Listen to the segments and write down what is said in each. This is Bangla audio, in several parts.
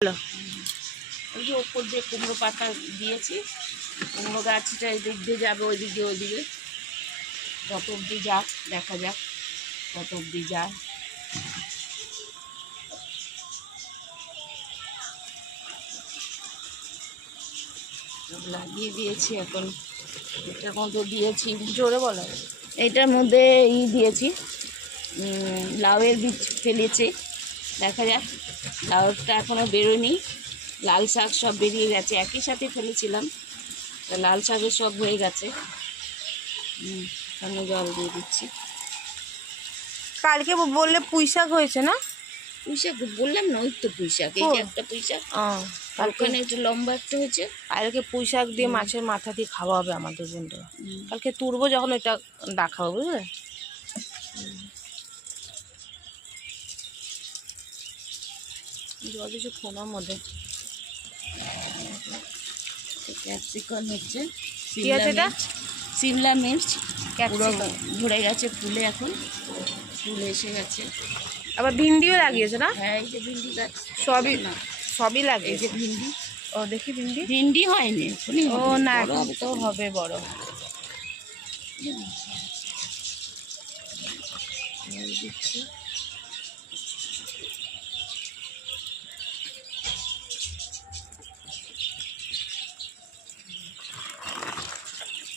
হলো। ওই যে ওপর দিয়ে কুমড়ো পাতা দিয়েছি, কুমড়ো গাছটা এদিক দিয়ে যাবে ওইদিকে ওইদিকে, কত অবধি যাক দেখা যাক কত অবধি যায়। লাগিয়ে দিয়েছি, এখন এটার মধ্যে দিয়েছি, জোরে বলো। এইটার মধ্যে দিয়েছি লাউয়ের বীজ ফেলেছি, দেখা যাক। লাউটা এখনও বেরোয়নি, লাল শাক সব বেরিয়ে গেছে, একই সাথে ফেলেছিলাম, তা লাল শাকের সব হয়ে গেছে। এখানে জল দিয়ে দিচ্ছি। কালকে বললে পুঁই শাক হয়েছে না? পুঁই শাক বললাম না, ওই তো পুঁই শাক, এই যে একটা পুঁই শাক, ওখানে একটা লম্বা একটা হয়েছে। কালকে পুঁই শাক দিয়ে মাছের মাথা দিয়ে খাওয়া হবে আমাদের বন্ধুরা। কালকে তুলবো যখন ওইটা দেখাবো, বুঝলে? জল কিছু ফোনার মধ্যে ক্যাপসিকাম হচ্ছে, কি আছে এটা? সিমলা মির্চ পুরো ক্যাপসিকাম ভরে গেছে ফুলে, এখন ফুল এসে গেছে। আবার ভিন্ডিও লাগিয়েছে না? হ্যাঁ, এই যে ভিন্ডি গাছ সবই না, সবই এই লাগিয়েছে। যে ভিন্ডি। ও দেখি ভিন্ডি। ভিন্ডি হয়নি এখনই, ও না, বড় হবে তো হবে বড়। দিচ্ছি।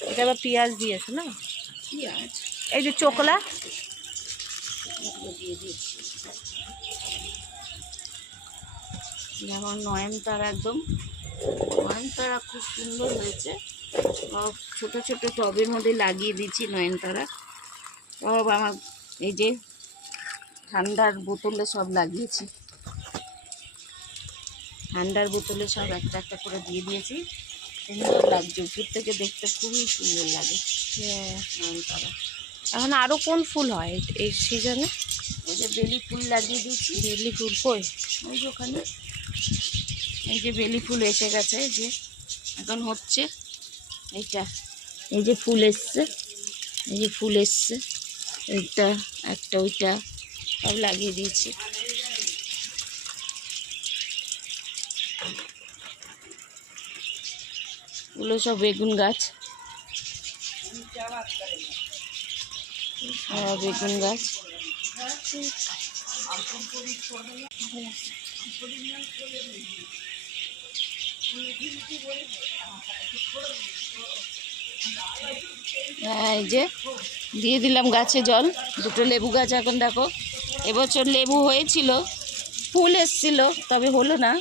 এটা আবার পেঁয়াজ দিয়েছে না? পেঁয়াজ এই যে চোকলা দিয়ে দিচ্ছি, যেমন নয়নতারা, একদম নয়নতারা খুব সুন্দর হয়েছে। সব ছোটো ছোটো টবের মধ্যে লাগিয়ে দিচ্ছি নয়নতারা। সব আমার এই যে ঠান্ডার বোতলে সব লাগিয়েছি, ঠান্ডার বোতলে সব একটা একটা করে দিয়ে দিয়েছি। সুন্দর লাগছে, উপর থেকে দেখতে খুবই সুন্দর লাগে নয়নতারা। এখন আরো কোন ফুল হয় এই সিজনে? ওই যে বেলি ফুল লাগিয়ে দিচ্ছি। বেলি ফুল কই? ওই যে ওখানে, এই যে বেলি ফুল এসে গেছে, এই যে এখন হচ্ছে এইটা, এই যে ফুল এসছে, এই যে ফুল এসছে, এইটা একটা, ওইটা সব লাগিয়ে দিয়েছি। ওগুলো সব বেগুন গাছ, বেগুন গাছ। হ্যাঁ, এই যে দিয়ে দিলাম গাছে জল, দুটো লেবু গাছ। এখন দেখো এবছর লেবু হয়েছিল, ফুল এসছিল, তবে হলো না।